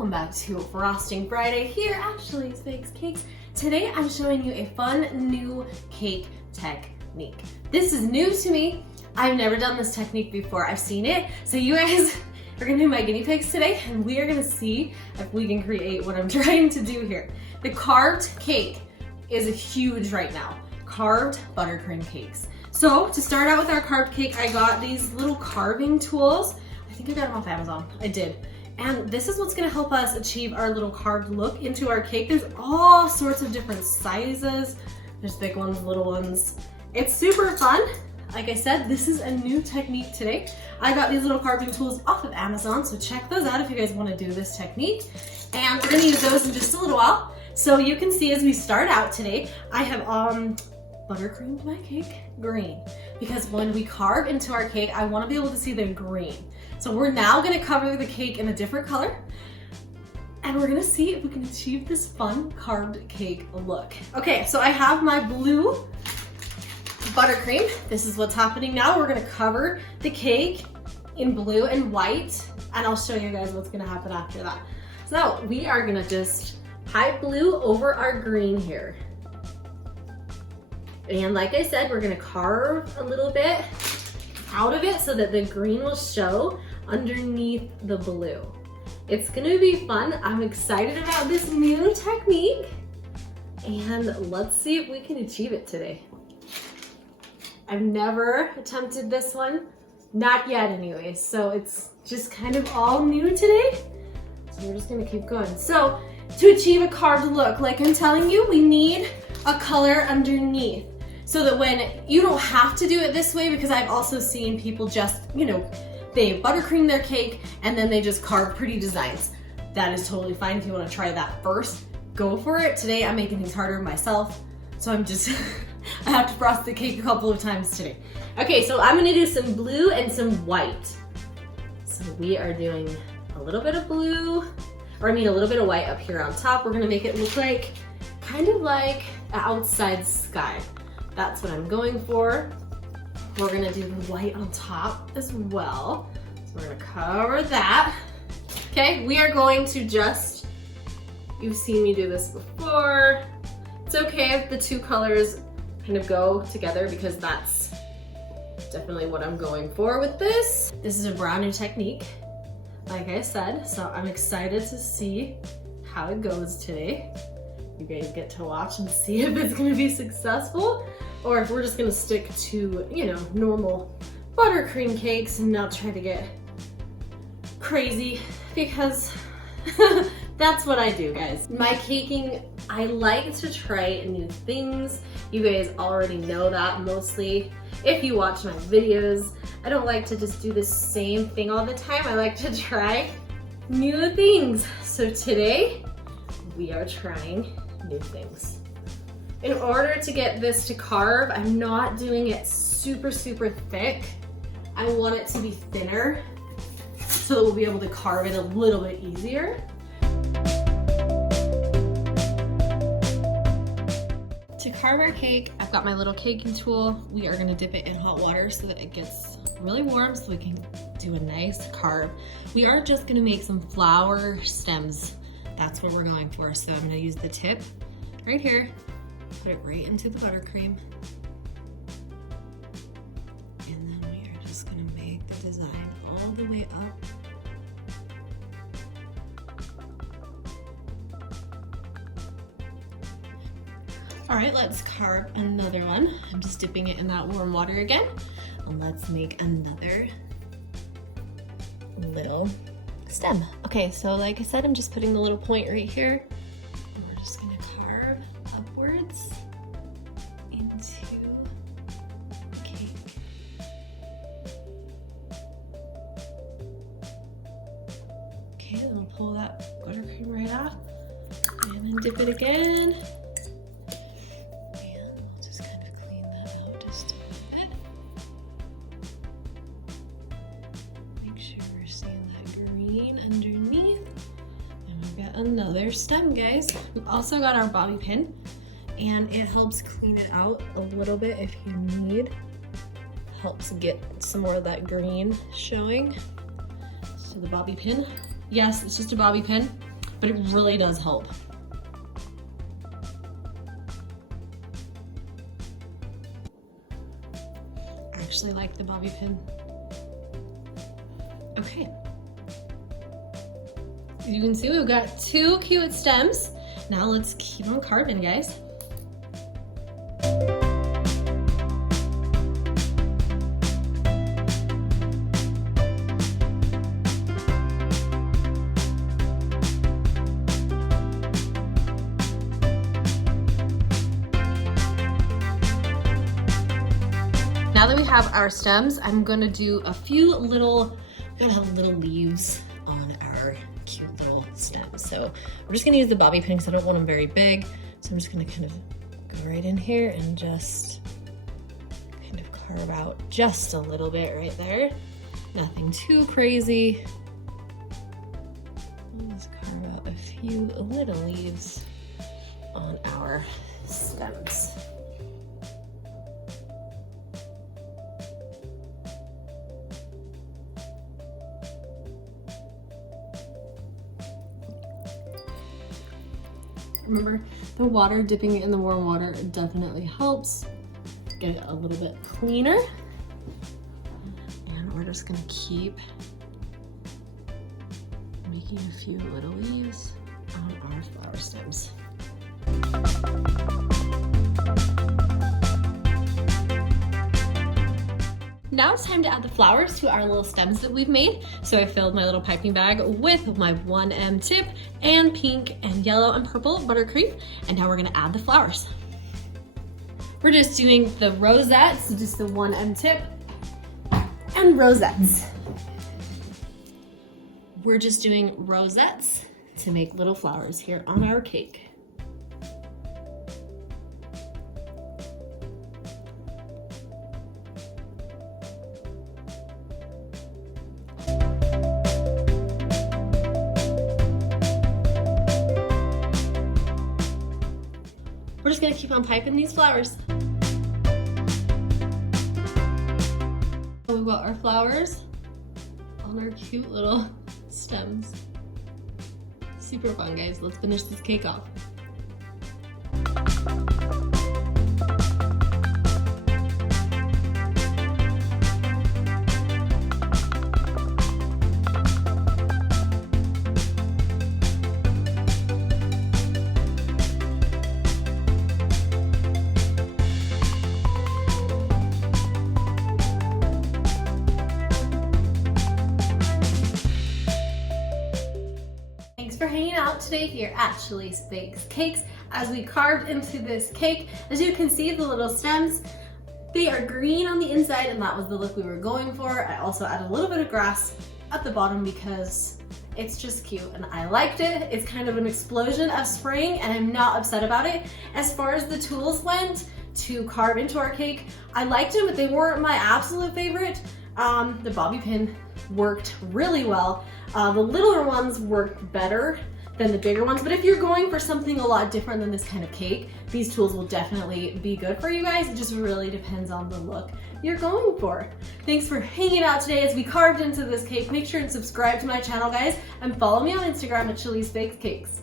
welcome back to Frosting Friday here at Ashley's Bakes Cakes. Today I'm showing you a fun new cake technique. This is new to me. I've never done this technique before. I've seen it. So you guys are gonna be my guinea pigs today and we are gonna see if we can create what I'm trying to do here. The carved cake is huge right now. Carved buttercream cakes. So to start out with our carved cake, I got these little carving tools. I think I got them off Amazon. I did. And this is what's gonna help us achieve our little carved look into our cake. There's all sorts of different sizes. There's big ones, little ones. It's super fun. Like I said, this is a new technique today. I got these little carving tools off of Amazon, so check those out if you guys wanna do this technique. And we're gonna use those in just a little while. So you can see as we start out today, I have buttercreamed my cake green. Because when we carve into our cake, I wanna be able to see the green. So we're now gonna cover the cake in a different color and we're gonna see if we can achieve this fun carved cake look. Okay, so I have my blue buttercream. This is what's happening now. We're gonna cover the cake in blue and white and I'll show you guys what's gonna happen after that. So we are gonna just pipe blue over our green here. And like I said, we're gonna carve a little bit out of it so that the green will show underneath the blue. It's gonna be fun. I'm excited about this new technique and let's see if we can achieve it today. I've never attempted this one, not yet anyways, so it's just kind of all new today. So we're just gonna keep going. So to achieve a carved look, like I'm telling you, we need a color underneath. So that when you don't have to do it this way, because I've also seen people just, they buttercream their cake and then they just carve pretty designs. That is totally fine. If you want to try that first, go for it. Today I'm making things harder myself. So I'm just, I have to frost the cake a couple of times today. Okay, so I'm gonna do some blue and some white. So we are doing a little bit of blue, a little bit of white up here on top. We're gonna make it look like, kind of like an outside sky. That's what I'm going for. We're gonna do the white on top as well. So we're gonna cover that. Okay, we are going to just, you've seen me do this before. It's okay if the two colors kind of go together because that's definitely what I'm going for with this. This is a brand new technique, like I said, so I'm excited to see how it goes today. You guys get to watch and see if it's gonna be successful or if we're just gonna stick to, normal buttercream cakes and not try to get crazy because that's what I do, guys. My caking, I like to try new things. You guys already know that mostly. If you watch my videos, I don't like to just do the same thing all the time. I like to try new things. So today, we are trying new things. In order to get this to carve, I'm not doing it super thick. I want it to be thinner so that we'll be able to carve it a little bit easier. To carve our cake, I've got my little caking tool. We are gonna dip it in hot water so that it gets really warm so we can do a nice carve. We are just gonna make some flower stems. That's what we're going for. So I'm gonna use the tip right here, put it right into the buttercream. And then we are just gonna make the design all the way up. All right, let's carve another one. I'm just dipping it in that warm water again. And let's make another little stem. Okay, so like I said, I'm just putting the little point right here. And we're just gonna carve upwards into the cake. Okay, then I'll pull that buttercream right off and then dip it again. And we'll just kind of clean that out just a little bit. Make sure we're seeing that green underneath. And we've got another stem, guys. We've also got our bobby pin and it helps clean it out a little bit if you need. Helps get some more of that green showing. So the bobby pin, yes, it's just a bobby pin. but it really does help. I actually like the bobby pin. Okay. As you can see, we've got 2 cute stems. Now let's keep on carving, guys. Now that we have our stems, I'm gonna do a few little, gotta have little leaves on our cute little stems. So we're just gonna use the bobby pin because I don't want them very big. So I'm just gonna kind of go right in here and just kind of carve out just a little bit right there. Nothing too crazy. I'll just carve out a few little leaves on our stems. Remember, the water, dipping it in the warm water definitely helps get it a little bit cleaner. And we're just gonna keep making a few little leaves on our flower stems. Now it's time to add the flowers to our little stems that we've made. So I filled my little piping bag with my 1M tip and pink and yellow and purple buttercream. And now we're gonna add the flowers. We're just doing the rosettes, so just the 1M tip and rosettes. We're just doing rosettes to make little flowers here on our cake. We're just gonna keep on piping these flowers. So we've got our flowers on our cute little stems. Super fun, guys. Let's finish this cake off. For hanging out today here at Shalice Bakes Cakes as we carved into this cake. As you can see, the little stems, they are green on the inside, and that was the look we were going for. I also added a little bit of grass at the bottom because it's just cute and I liked it. It's kind of an explosion of spring and I'm not upset about it. As far as the tools went to carve into our cake, I liked them, but they weren't my absolute favorite. The bobby pin worked really well. The littler ones worked better than the bigger ones, but if you're going for something a lot different than this kind of cake, these tools will definitely be good for you guys. It just really depends on the look you're going for. Thanks for hanging out today as we carved into this cake. Make sure and subscribe to my channel, guys, and follow me on Instagram at Shalice Bakes Cakes.